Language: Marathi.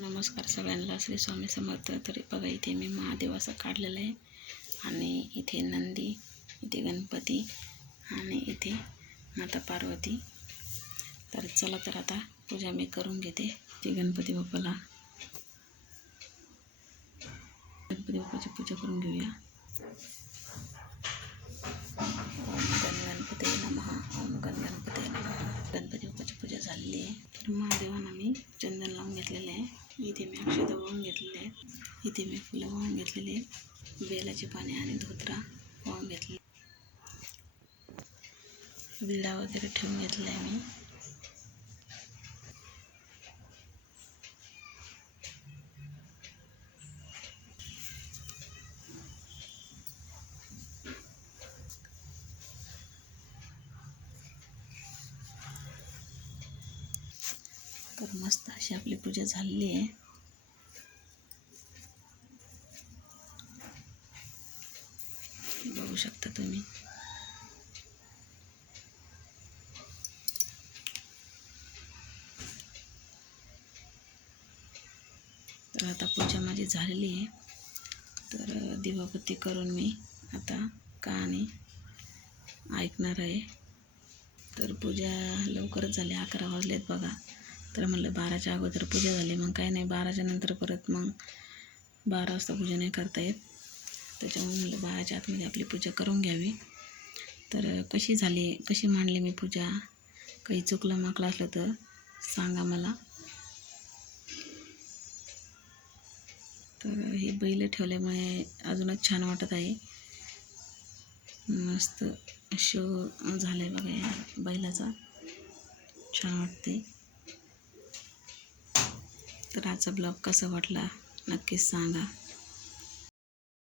नमस्कार सगळ्यांना. श्री स्वामी समर्थ. तरी बघा इथे मी महादेवाचं काढलेलं आहे. आणि इथे नंदी इथे गणपती आणि इथे माता पार्वती. तर चला तर आता पूजा मी करून घेते. ती गणपती बाप्पाला गणपती बाप्पाची पूजा करून घेऊया. ओम गण गणपती नमः. ओम गण गणपती नमः. गणपती बाप्पाची पूजा झालेली आहे. तर महादेवांना मी चंदन लावून घेतलेलं आहे इथे मी अक्षता वाहून घेतलेले आहेत. इथे मी फुलं वाहून घेतलेले आहेत. बेलाचे पाने आणि धोत्रा वाहून घेतले विडा वगैरे ठेवून घेतला आहे मी. तर मस्त अशी आपली पूजा झालेली आहे बघू शकता तुम्ही. तर आता पूजा माझी झालेली आहे. तर दिवाबत्ती करून मी आता कहाणी ऐकणार आहे. तर पूजा लवकरच झाली अकरा वाजलेत बघा. तर म्हणलं बाराच्या अगोदर पूजा झाली मग काय नाही बाराच्या नंतर परत मग बारा वाजता पूजा नाही करता येत. त्याच्यामुळे म्हटलं बाळाच्या आतमध्ये आपली पूजा करून घ्यावी. तर कशी झाली कशी मांडली मी पूजा? काही चुकलं माकलं असलं तर सांगा मला. तर हे बैल ठेवल्यामुळे अजूनच छान वाटत आहे. मस्त शो झाला आहे बघा या बैलाचा. छान वाटते तर आजचा ब्लॉग कसा वाटला नक्कीच सांगा.